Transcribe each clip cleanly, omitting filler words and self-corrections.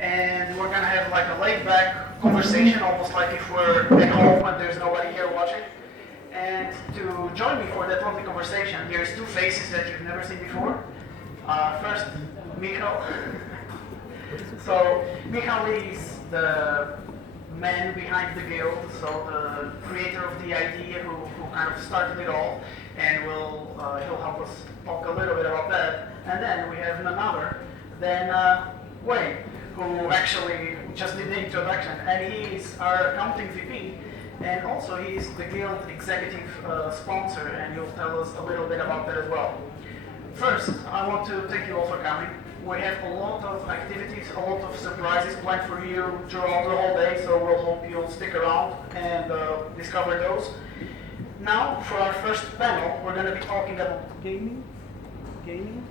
and we're gonna have like a laid-back conversation, almost like if we're at home and there's nobody here watching. And to join me for that lovely conversation, there's two faces that you've never seen before. First, Michal. So Michal is the man behind the guild, so the creator of the idea, who kind of started it all, and he'll help us talk a little bit about that. And then we have none other than Wayne, who actually just did the introduction, and he's our accounting VP, and also he's the guild executive sponsor, and he'll tell us a little bit about that as well. First, I want to thank you all for coming. We have a lot of activities, a lot of surprises planned for you throughout the whole day, so we'll hope you'll stick around and discover those. Now, for our first panel, we're going to be talking about gaming. Gaming?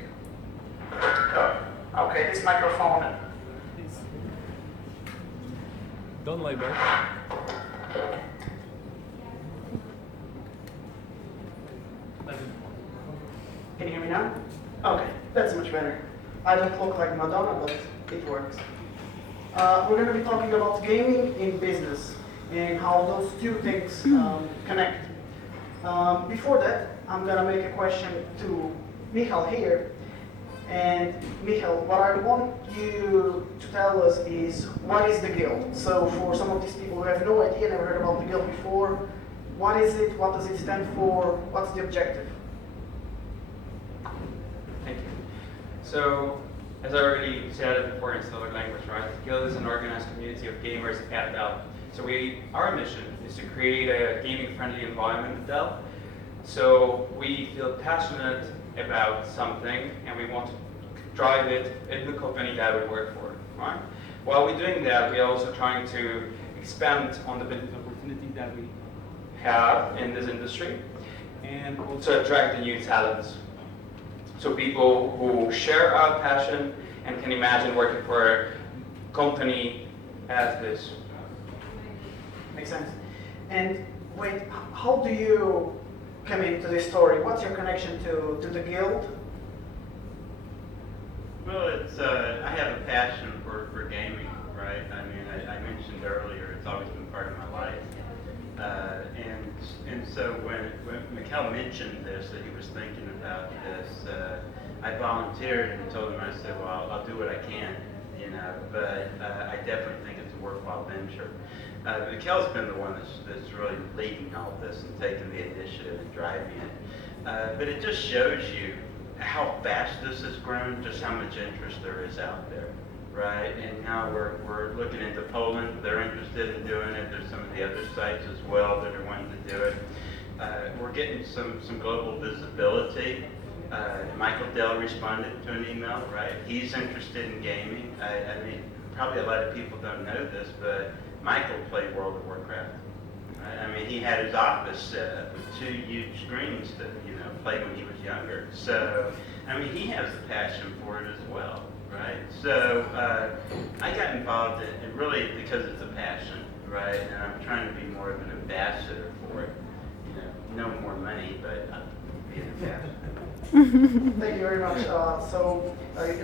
Okay, this microphone. Don't lie back. Can you hear me now? Okay, that's much better. I don't look like Madonna, but it works. We're going to be talking about gaming in business and how those two things connect. Before that, I'm going to make a question to Michal here. And Michal, what I want you to tell us is, what is the guild? So for some of these people who have no idea, never heard about the guild before, what is it, what does it stand for, what's the objective? Thank you. So, as I already said before in Slovak language, right, the Guild is an organized community of gamers at Dell. So our mission is to create a gaming-friendly environment at Dell. So we feel passionate about something, and we want to drive it in the company that we work for, right? While we're doing that, we're also trying to expand on the business opportunity that we have in this industry, and also attract the new talents. So people who share our passion and can imagine working for a company as this. Makes sense. And wait, how do you come into this story? What's your connection to the guild? Well, it's I have a passion for gaming, right? I mean, I mentioned earlier, it's always been part of my life. And so when Michal mentioned this, that he was thinking about this, I volunteered and told him, I said, well, I'll do what I can, you know, but I definitely think it's a worthwhile venture. Michal's been the one that's really leading all this and taking the initiative and driving it. But it just shows you how fast this has grown, just how much interest there is out there. Right, and now we're looking into Poland. They're interested in doing it. There's some of the other sites as well that are wanting to do it. We're getting some global visibility. Michael Dell responded to an email, right? He's interested in gaming. I mean, probably a lot of people don't know this, but Michael played World of Warcraft. Right? I mean, he had his office set up with 2 huge screens that, you know, played when he was younger. So, I mean, he has a passion for it as well. Right, so I got involved in really because it's a passion, right, and I'm trying to be more of an ambassador for it. You know, no more money, but be an ambassador. Thank you very much. So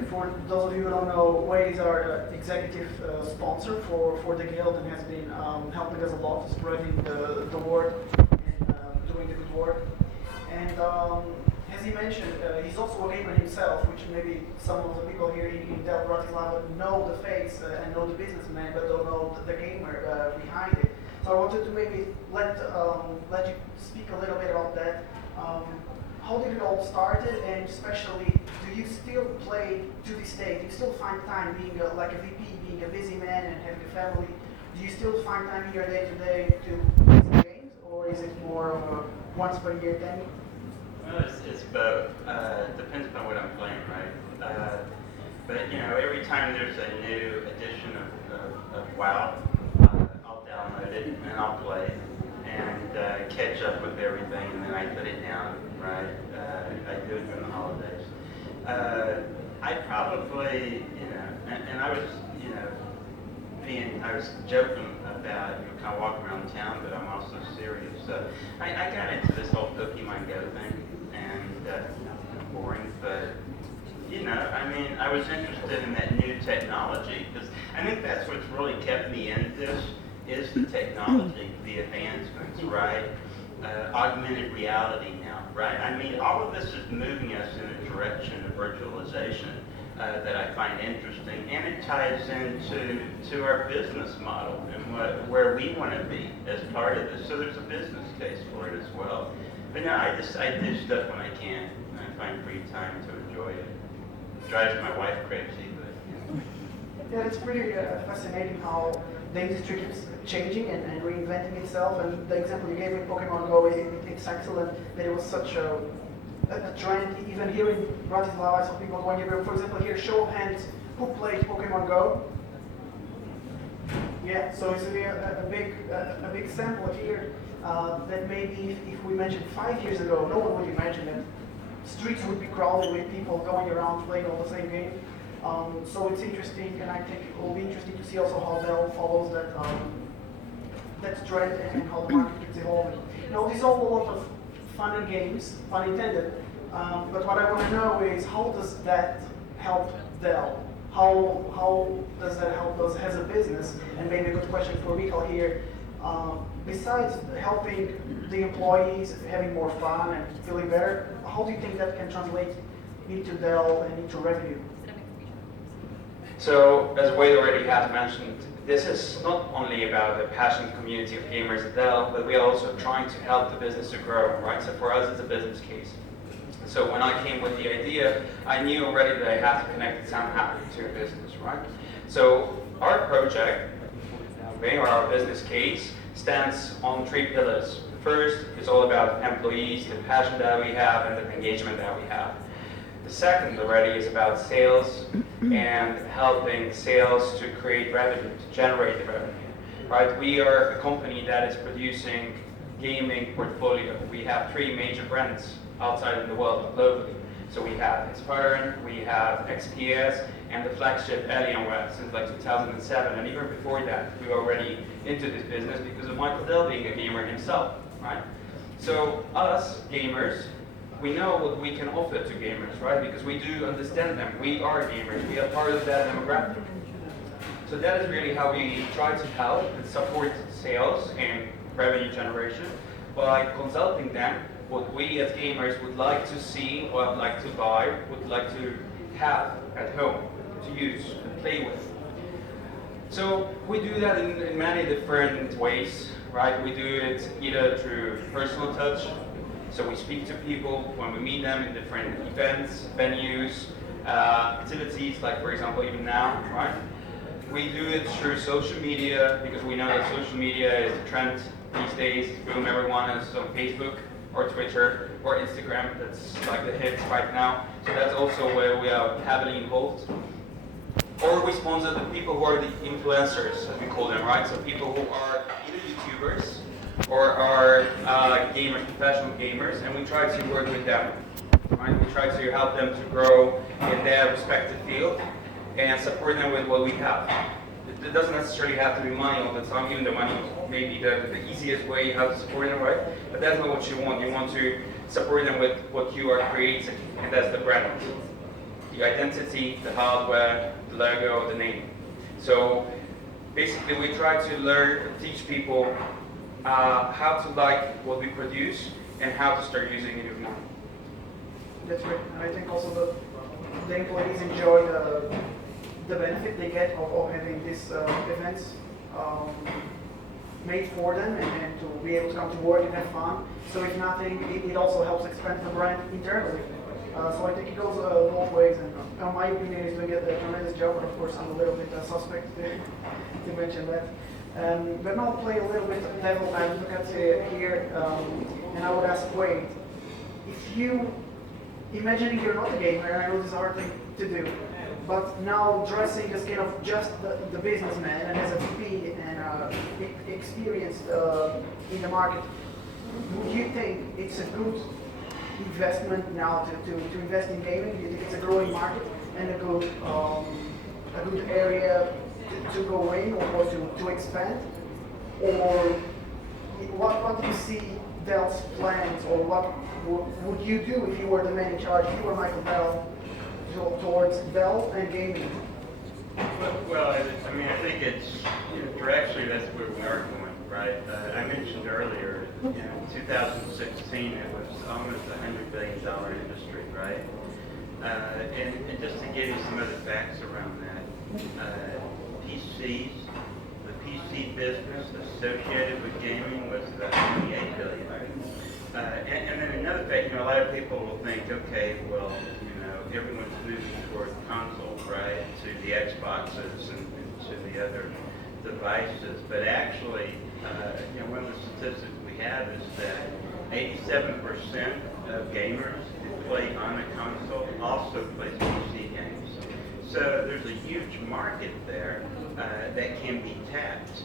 for those of you who don't know, Wade is our executive sponsor for the guild and has been helping us a lot, spreading the word and doing the good work. And as he mentioned, he's also a gamer himself, which maybe some of the people here in Dell Bratislava know the face and know the businessman, but don't know the gamer behind it. So I wanted to maybe let you speak a little bit about that. How did it all started, and especially, do you still play to this day? Do you still find time being like a VP, being a busy man and having a family? Do you still find time in your day-to-day to play some games, or is it more of a once per year thing? Well, it's both. Depends upon what I'm playing, right? But you know, every time there's a new edition of WoW, I'll download it and I'll play it and catch up with everything, and then I put it down, right? I do it during the holidays. I probably, you know, and I was, you know, I was joking about, you know, kind of walking around town, but I'm also serious. So I got into this whole Pokemon Go thing, and boring, but you know, I mean, I was interested in that new technology because I I think that's what's really kept me in this, is the technology, the advancements, right? Augmented reality now, right? I mean, all of this is moving us in a direction of virtualization that I find interesting, and it ties into our business model and where we want to be as part of this. So there's a business case for it as well. But no, I do stuff when I can, and I find free time to enjoy it. It drives my wife crazy, but Yeah, it's pretty fascinating how the industry keeps changing and reinventing itself. And the example you gave with Pokemon Go, it's excellent that it was such a trend. Even here in Bratislava, I saw people going everywhere. For example, here, show of hands, who played Pokemon Go? Yeah, so it's a big sample here that maybe if we mentioned 5 years ago, no one would imagine that streets would be crowded with people going around playing all the same game. So it's interesting, and I think it will be interesting to see also how Dell follows that trend and how the market keeps evolving. Now, this is all a lot of fun and games, pun intended, but what I want to know is how does that help Dell? How does that help us as a business? And maybe a good question for Michael here. Besides helping the employees having more fun and feeling better, how do you think that can translate into Dell and into revenue? So, as Wade already has mentioned, this is not only about the passionate community of gamers at Dell, but we are also trying to help the business to grow, right? So for us, it's a business case. So when I came with the idea, I knew already that I had to connect Sam Happy to a business, right? So our project, or our business case, stands on 3 pillars. The first is all about employees, the passion that we have, and the engagement that we have. The second already is about sales and helping sales to create revenue, to generate the revenue, right? We are a company that is producing gaming portfolio. We have 3 major brands outside in the world, globally. So we have Inspiron, we have XPS, and the flagship Alienware since like 2007. And even before that, we were already into this business because of Michael Dell being a gamer himself, right? So us, gamers, we know what we can offer to gamers, right? Because we do understand them. We are gamers. We are part of that demographic. So that is really how we try to help and support sales and revenue generation by consulting them what we as gamers would like to see, or would like to buy, would like to have at home, to use and play with. So we do that in many different ways, right? We do it either through personal touch. So we speak to people when we meet them in different events, venues, activities, like for example even now, right? We do it through social media because we know that social media is the trend these days. Boom, everyone is on Facebook or Twitter or Instagram. That's like the hit right now. So that's also where we are heavily involved. Or we sponsor the people who are the influencers, as we call them, right? So people who are either YouTubers or are gamers, professional gamers, and we try to work with them, right? We try to help them to grow in their respective field and support them with what we have. It doesn't necessarily have to be money all the time, even though money may be the easiest way how to support them, right? But that's not what you want. You want to support them with what you are creating, and that's the brand. The identity, the hardware, the logo, the name. So basically we try to teach people how to like what we produce and how to start using it now. That's right. And I think also the employees enjoy the benefit they get of having these events made for them and to be able to come to work and have fun. So if nothing, it also helps expand the brand internally. So I think it goes both ways, and my opinion is doing a tremendous job, but of course I'm a little bit suspect to mention that. But now play a little bit of devil advocate here, and I would ask Wade, if you, imagining you're not a gamer, and I know this is a hard thing to do, but now dressing as kind of just the businessman and as a VP and experienced in the market, would you think it's a good investment now to invest in gaming? Do you think it's a growing market and a good area to go in or to expand? Or what do you see Dell's plans, or what would you do if you were the man in charge, you were Michael Dell, towards Dell and gaming? Well, I mean, I think it's, directionally that's where we are going, right? I mentioned earlier, in 2016, it was almost $100 billion industry, right? And just to give you some other facts around that, PCs, the PC business associated with gaming was about 28 billion. And then another fact, a lot of people will think, okay, well, everyone's moving toward console, right, to the Xboxes and to the other devices. But actually, one of the statistics we have is that 87% of gamers who play on a console also play PC games. So there's a huge market there that can be tapped.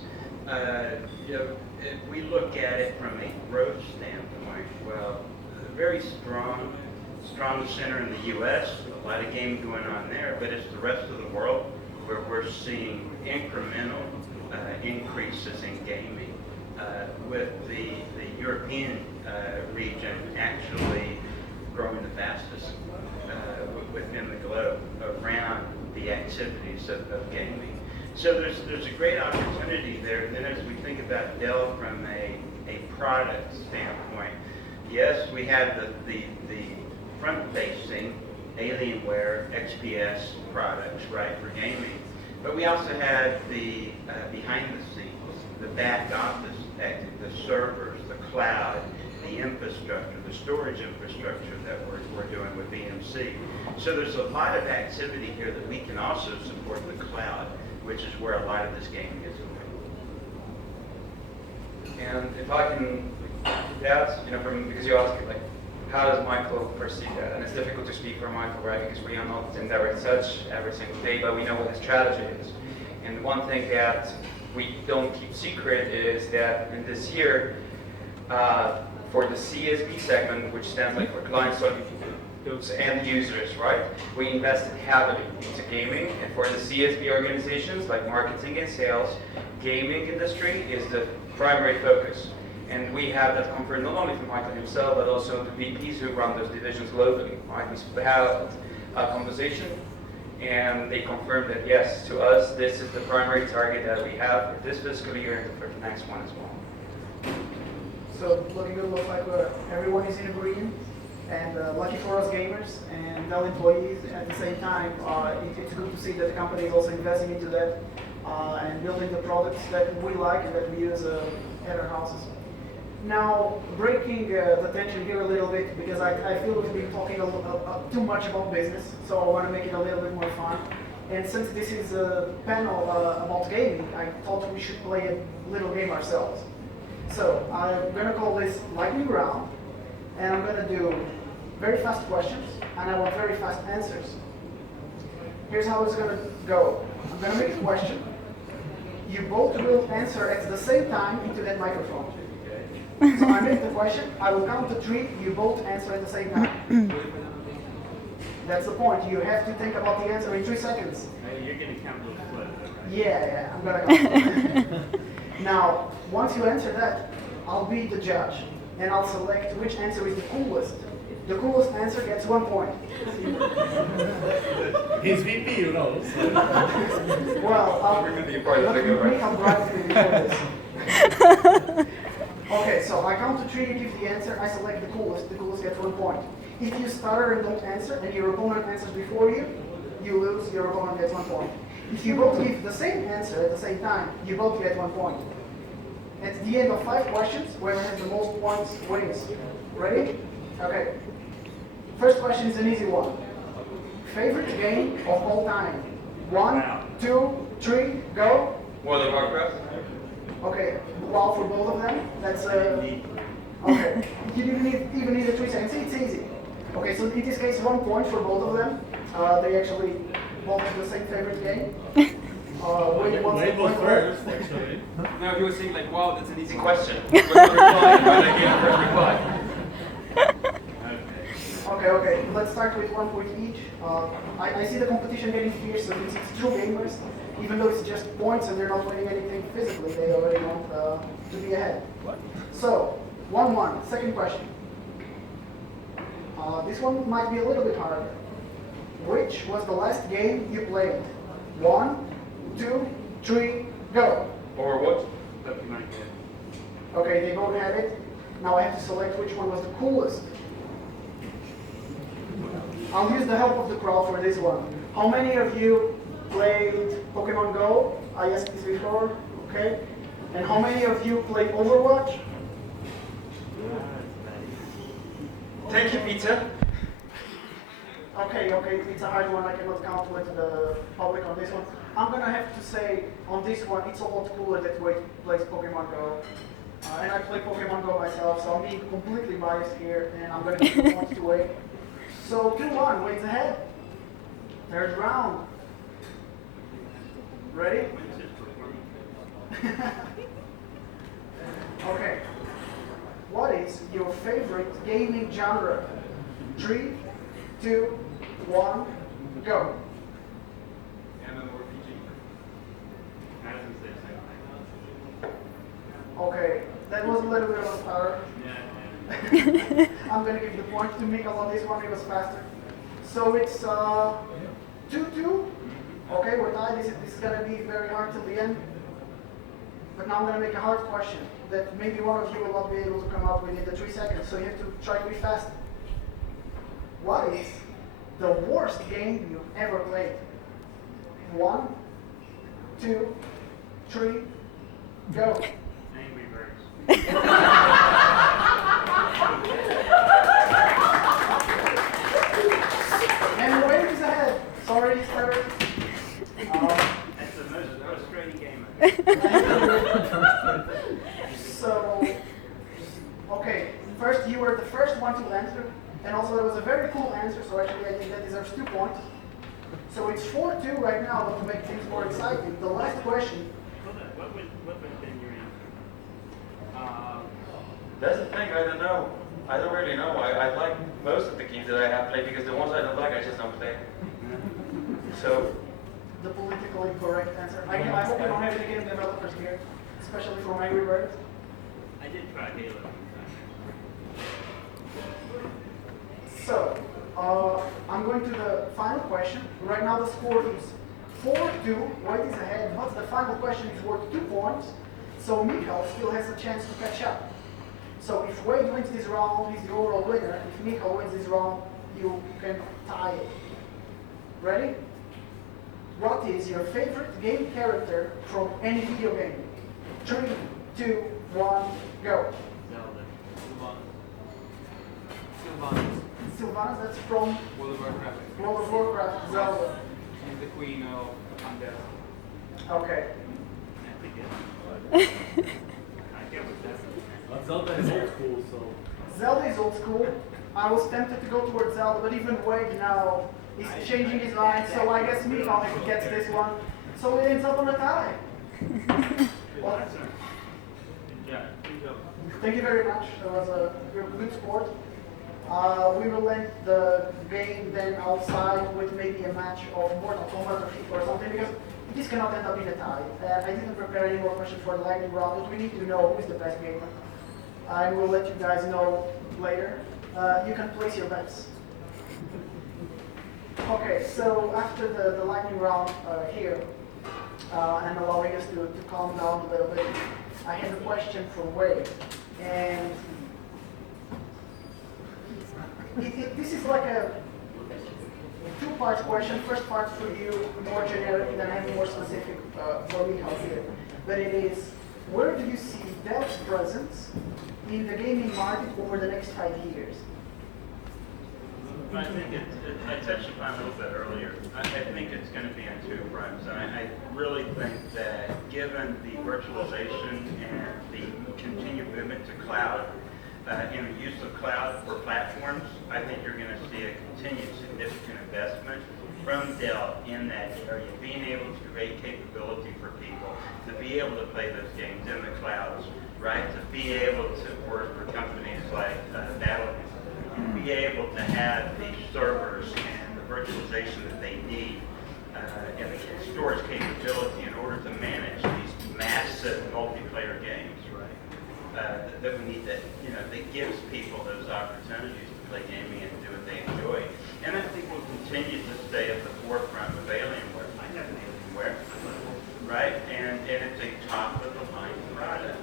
If we look at it from a growth standpoint, well, a very strong center in the U.S., a lot of gaming going on there, but it's the rest of the world where we're seeing incremental increases in gaming, with the European region actually growing the fastest within the globe around the activities of gaming. So there's a great opportunity there. And then as we think about Dell from a product standpoint, yes, we have the front-facing Alienware XPS products, right, for gaming. But we also have the behind the scenes, the back office, the servers, the cloud, the infrastructure, the storage infrastructure that we're doing with EMC. So there's a lot of activity here that we can also support the cloud, which is where a lot of this gaming is going. And if I can add, because you asked, like, how does Michael perceive that? And it's difficult to speak for Michael, right? Because we are not in direct touch every single day, but we know what his strategy is. And one thing that we don't keep secret is that in this year, for the CSB segment, which stands like for client side, those end users, right? We invested heavily into gaming, and for the CSB organizations like marketing and sales, gaming industry is the primary focus. And we have that comfort not only from Michael himself, but also the VPs who run those divisions globally, right? We have a conversation, and they confirmed that yes, to us, this is the primary target that we have for this fiscal year and for the next one as well. So looking good, looks like everyone is in agreement, and lucky for us gamers and Dell employees at the same time. It's good to see that the company is also investing into that and building the products that we like and that we use at our houses. Now, breaking the tension here a little bit, because I feel we've been talking too much about business, so I want to make it a little bit more fun. And since this is a panel about gaming, I thought we should play a little game ourselves. So I'm going to call this lightning round, and I'm going to do very fast questions, and I want very fast answers. Here's how it's going to go. I'm going to make a question. You both will answer at the same time into that microphone. So I make the question, I will count to 3, you both answer at the same time. That's the point, you have to think about the answer in 3 seconds. You're going to count those slow, right? Yeah, I'm going to count. Now, once you answer that, I'll be the judge, and I'll select which answer is the coolest. The coolest answer gets 1 point. He's VP, you know. So. Well, We're going to be part of the let me right? come right to me before this. Okay, so I count to 3, you give the answer, I select the coolest gets 1 point. If you stutter and don't answer, and your opponent answers before you, you lose, your opponent gets 1 point. If you both give the same answer at the same time, you both get 1 point. At the end of 5 questions, whoever has the most points wins. Ready? Okay. First question is an easy one. Favorite game of all time? 1, 2, 3, go. World of Warcraft? Okay, well for both of them, that's okay. You didn't even need a 3 seconds, it's easy. Okay, so in this case 1 point for both of them. They actually both have the same favorite game. Wait, what's the point first, actually. No, he was saying like, wow, that's an easy question. We're not replying, but I gave the first reply. Okay, let's start with 1 point each. I see the competition getting fierce, so it's 2 gamers. Even though it's just points and they're not winning anything physically, they already want to be ahead. So, 1-1, second question. This one might be a little bit harder. Which was the last game you played? 1, 2, 3, go. Or what? Okay, they both had it. Now I have to select which one was the coolest. I'll use the help of the crowd for this one. How many of you played Pokemon Go? I asked this before, okay? And how many of you played Overwatch? Thank you, pizza. Okay, it's a hard one. I cannot count with the public on this one. I'm gonna have to say on this one, it's a lot cooler that Wade plays Pokemon Go. And I play Pokemon Go myself, so I'm being completely biased here, and I'm gonna give the points to Wade. So 2-1, Wade's ahead. Third round. Ready? Okay. What is your favorite gaming genre? 3, 2, 1, go. Okay, that was a little bit of a power. I'm gonna give the point to Mikkel on this one, it was faster. So it's 2-2. Okay, we're tied. This is gonna be very hard till the end. But now I'm gonna make a hard question that maybe one of you will not be able to come up with in the 3 seconds, so you have to try to be fast. What is the worst game you've ever played? 1, 2, 3, go. Angry Birds. And Wade is ahead. Sorry, sir. That's the most frustrating game So, okay, first you were the first one to answer, and also that was a very cool answer, so actually I think that deserves 2 points. So it's 4-2 right now, but to make things more exciting, the last question. What would have been your answer? That's the thing, I don't know. I don't really know. I like most of the games that I have played because the ones I don't like, I just don't play. So, The politically correct answer. I hope you don't have any game developers here, especially from Angry Birds. I did try Halo. So, I'm going to the final question. Right now the score is 4-2. White is ahead, but the final question is worth 2 points. So Mikhail still has a chance to catch up. So if Wade wins this round, he's the overall winner. If Mikhail wins this round, you can tie it. Ready? What is your favorite game character from any video game? 3, 2, 1, go. Zelda. Sylvanas, that's from World of Warcraft. World of Warcraft, Zelda. She's the queen of Undead. Okay. I get what that's. Zelda is old school, so. Zelda is old school. I was tempted to go towards Zelda, but even Wade now is changing his mind, so I guess Mikhail gets this one. So it ends up on a tie. Well, Yeah, good job. thank you very much. That was a good sport. We will end the game then outside with maybe a match of Mortal Kombat or FIFA or something, because this cannot end up in a tie. I didn't prepare any more questions for the lightning round, but we need to know who is the best gamer. I will let you guys know later. You can place your bets. Okay, so after the lightning round here, and allowing us to calm down a little bit, I have a question for Wade. And this is like a 2-part question. First part for you, more generic, then I have more specific for me out here. But it is, where do you see Dell's presence in the gaming market over the next 5 years? I think I touched upon it a little bit earlier. I think it's going to be on 2 fronts. I really think that given the virtualization and the continued movement to cloud, and the use of cloud for platforms, I think you're going to see a continued significant investment from Dell in that area, being able to create capability for people, to be able to play those games in the clouds, right? To be able to work for companies like Battlefield, to be able to have the servers and the virtualization that they need, and the storage capability in order to manage these massive multiplayer games, right? That we need that, that gives people those opportunities to play gaming and do what they enjoy. And I think we'll continue to stay at the forefront of Alienware. I have an and it's a top-of-the-line product.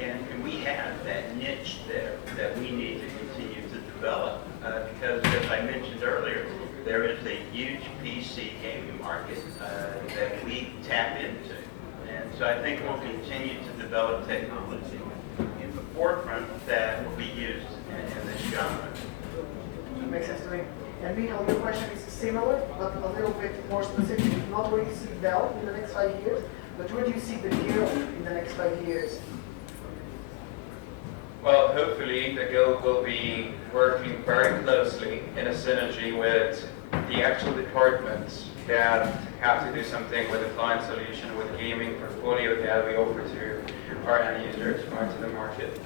And we have that niche there that we need to continue to develop because, as I mentioned earlier, there is a huge PC gaming market that we tap into. And so I think we'll continue to develop technology in the forefront that will be used in this genre. Makes sense to me. And Michael, your question is similar, but a little bit more specific. Not where you see Dell in the next 5 years, but where do you see the Guild in the next 5 years? Well, hopefully the Guild will be working very closely in a synergy with the actual departments that have to do something with the client solution, with the gaming portfolio that we offer to our end users, right, to the market.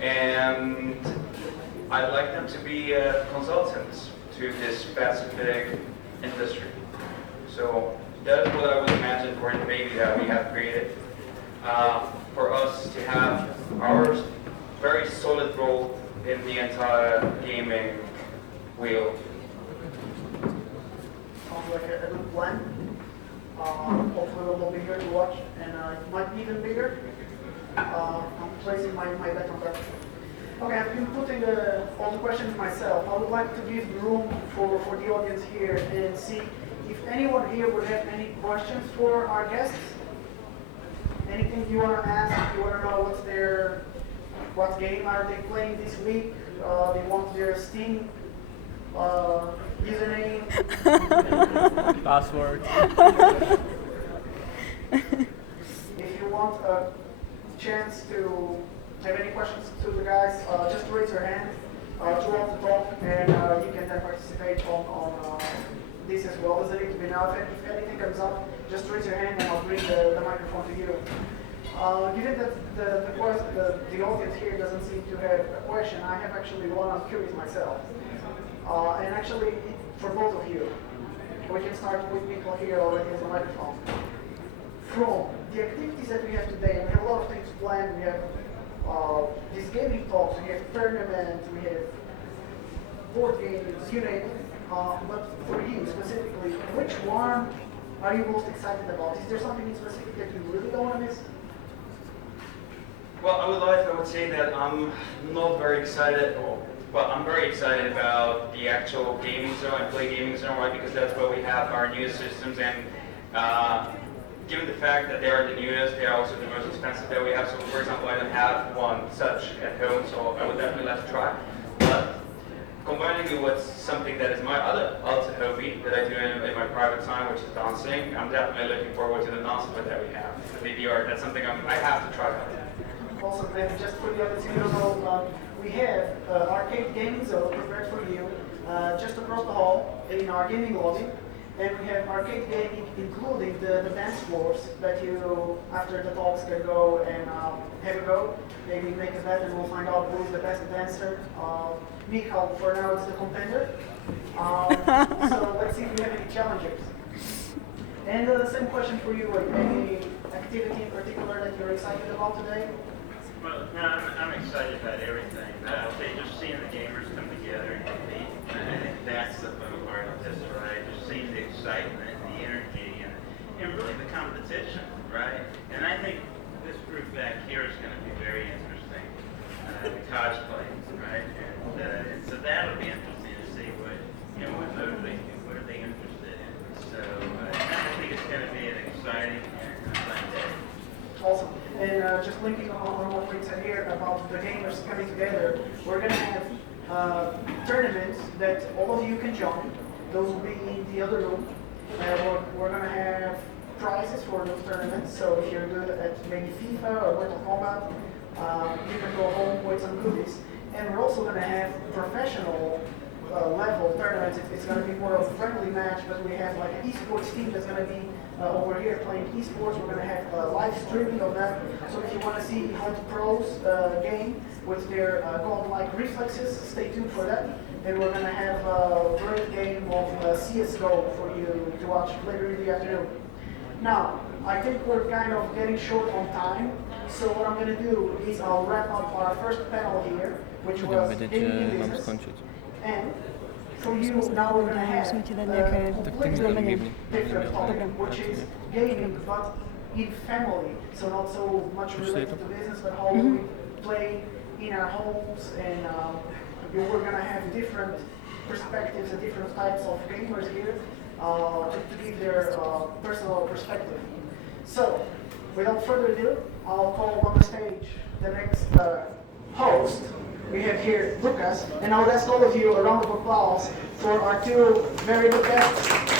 And I'd like them to be consultants to this specific industry. So that's what I would imagine for the baby that we have created. For us to have our very solid role in the entire gaming wheel. Sounds like a good plan. Hopefully we'll be here to watch, and it might be even bigger. I'm placing my bet on that. Okay, I've been putting all the questions myself. I would like to give room for the audience here and see if anyone here would have any questions for our guests. Anything you want to ask? You want to know what game are they playing this week? They want their Steam username. Password. If you want a chance to have any questions to the guys, just raise your hand throughout the talk, and you can then participate on this as well. Doesn't need to be now. If anything comes up, just raise your hand and I'll bring the microphone to you. Given that the audience here doesn't seem to have a question, I have actually one I'm curious myself. And actually, for both of you, we can start with people here already as a microphone. From the activities that we have today, we have a lot of things planned. We have these gaming talks, we have tournaments, we have board games, you name it. But for you specifically, which one are you most excited about? Is there something in specific that you really don't want to miss? Well, I would say that I'm not very excited, well, I'm very excited about the actual gaming zone and play gaming zone, right? Because that's where we have our newest systems, and given the fact that they are the newest, they are also the most expensive that we have. So, for example, I don't have one such at home, so I would definitely like to try. But combining it with something that is my other hobby that I do in my private time, which is dancing, I'm definitely looking forward to the dance split that we have. The VR, that's something I have to try out. Also, maybe just for the audience, you don't know, we have arcade gaming zone prepared for you just across the hall in our gaming lobby. And we have arcade gaming, including the dance floors that you, after the talks, can go and have a go. Maybe make a bet and we'll find out who is the best dancer. Michal, for now, is the contender. So let's see if we have any challengers. And the same question for you, any activity in particular that you're excited about today? Well, no, I'm excited about everything. I'll say just seeing the gamers come together and compete. I think that's the fun part of this, right? Just seeing the excitement, the energy, and really the competition, right? And I think this group back here is going to be very interesting. The cosplay, right? And so that'll be interesting to see what motivates people, what are they interested in. So I think it's going to be an exciting and fun day. Awesome. And just linking on what we said here about the gamers coming together, we're going to have tournaments that all of you can join. Those will be in the other room. We're going to have prizes for those tournaments. So if you're good at maybe FIFA or Mortal Kombat, you can go home with some goodies. And we're also going to have professional level tournaments. It's going to be more of a friendly match, but we have like an esports team that's going to be over here playing esports. We're going to have live streaming of that. So if you want to see how the pros game with their godlike reflexes, stay tuned for that. And we're going to have a great game of CSGO for you to watch later in the afternoon. Now, I think we're kind of getting short on time. So what I'm going to do is I'll wrap up our first panel here, which was gaming in business. And for you, now we're going to have a completely different topic, which is gaming, but in family, so not so much related to business, but how we play in our homes, and we're gonna have different perspectives and different types of gamers here to give their personal perspective. So, without further ado, I'll call on the stage the next host. We have here Lucas, and I'll ask all of you a round of applause for our two very good guests.